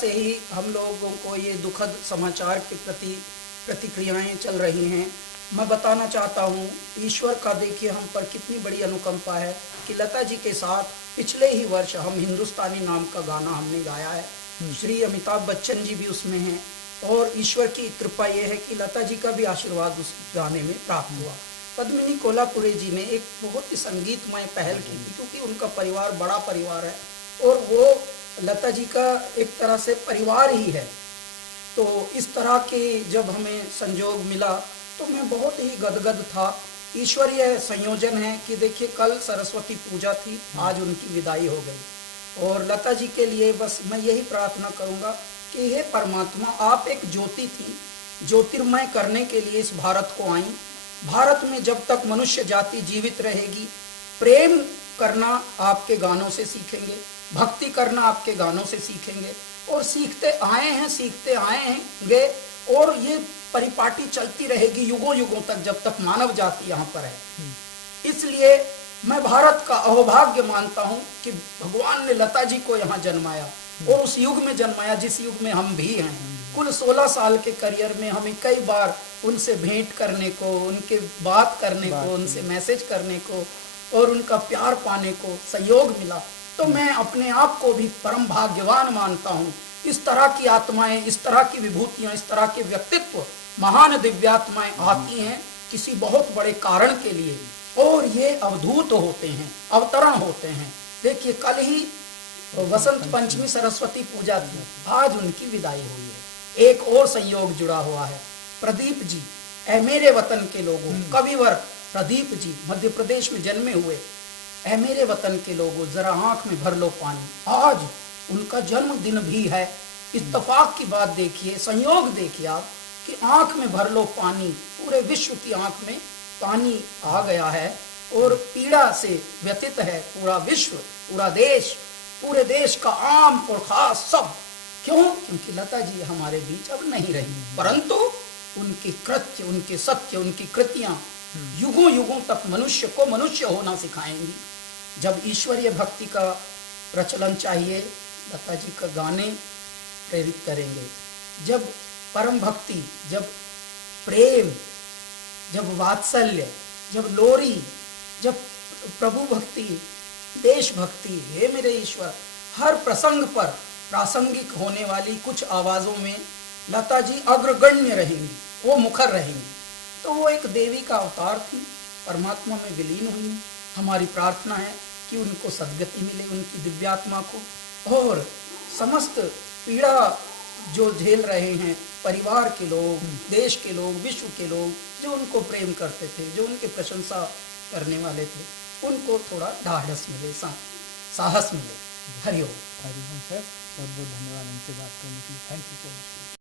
से ही हम लोगों को ये दुखद समाचार के प्रति प्रतिक्रियाएं चल रही हैं। मैं बताना चाहता हूँ ईश्वर का देखिए हम पर कितनी बड़ी अनुकंपा है कि लता जी के साथ पिछले ही वर्ष हम हिंदुस्तानी नाम का गाना हमने गाया है। श्री अमिताभ बच्चन जी भी उसमें हैं और ईश्वर की कृपा ये है कि लता जी का भी आशीर्वाद उस गाने में प्राप्त हुआ। पद्मिनी कोल्हापुरे जी ने एक बहुत ही संगीतमय पहल की थी क्योंकि उनका परिवार बड़ा परिवार है और वो लता जी का एक तरह से परिवार ही है। तो इस तरह के जब हमें संयोग मिला तो मैं बहुत ही गदगद था। ईश्वरीय संयोजन है कि देखिए कल सरस्वती पूजा थी, आज उनकी विदाई हो गई और लता जी के लिए बस मैं यही प्रार्थना करूंगा कि हे परमात्मा, आप एक ज्योति थी, ज्योतिर्मय करने के लिए इस भारत को आई। भारत में जब तक मनुष्य जाति जीवित रहेगी, प्रेम करना आपके गानों से सीखेंगे, भक्ति करना आपके गानों से सीखेंगे और सीखते आए हैं और ये परिपाटी चलती रहेगी युगों युगों तक जब तक मानव जाति यहाँ पर है। इसलिए मैं भारत का अहोभाग्य मानता हूँ कि भगवान ने लता जी को यहाँ जन्माया और उस युग में जन्माया जिस युग में हम भी हैं। कुल 16 साल के करियर में हमें कई बार उनसे भेंट करने को, उनके बात करने को, उनसे मैसेज करने को और उनका प्यार पाने को सहयोग मिला। तो मैं अपने आप को भी परम भाग्यवान मानता हूँ। इस तरह की आत्माएं, इस तरह की विभूतियां, इस तरह के व्यक्तित्व, महान दिव्यात्माएं आती हैं किसी बहुत बड़े कारण के लिए और ये अवधूत होते हैं, अवतरण होते हैं। देखिए कल ही वसंत पंचमी सरस्वती पूजा थी, आज उनकी विदाई हुई है। एक और संयोग जुड़ा हुआ है, प्रदीप जी, ऐ मेरे वतन के लोगों, कविवर प्रदीप जी मध्य प्रदेश में जन्मे हुए, ऐ मेरे वतन के लोगों जरा आंख में भर लो पानी। आज उनका जन्मदिन भी है। इत्तेफाक की बात देखिए, संयोग देखिए आप कि आंख में भर लो पानी, पूरे विश्व की आंख में पानी आ गया है और पीड़ा से व्यथित है पूरा विश्व, पूरा देश, पूरे देश का आम और खास सब। क्यों? क्योंकि लता जी हमारे बीच अब नहीं रही, परंतु उनके कृत्य, उनके सत्य, उनकी कृतियां युगों युगों तक मनुष्य को मनुष्य होना सिखाएंगी। जब ईश्वरीय भक्ति का प्रचलन चाहिए, लता जी का गाने प्रेरित करेंगे। जब परम भक्ति, जब प्रेम, जब वात्सल्य, जब लोरी, जब प्रभु भक्ति, देशभक्ति, हे मेरे ईश्वर, हर प्रसंग पर प्रासंगिक होने वाली कुछ आवाजों में लता जी अग्रगण्य रहेंगी, वो मुखर रहेंगी। तो वो एक देवी का अवतार थी, परमात्मा में विलीन हुई। हमारी प्रार्थना है कि उनको सद्गति मिले, उनकी दिव्यात्मा को, और समस्त पीड़ा जो झेल रहे हैं परिवार के लोग, देश के लोग, विश्व के लोग जो उनको प्रेम करते थे, जो उनके प्रशंसा करने वाले थे, उनको थोड़ा ढाढ़स मिले, साहस मिले। हरिओम। हरिओम सर, बहुत बहुत धन्यवाद हमसे बात करने के लिए। Thank you so much.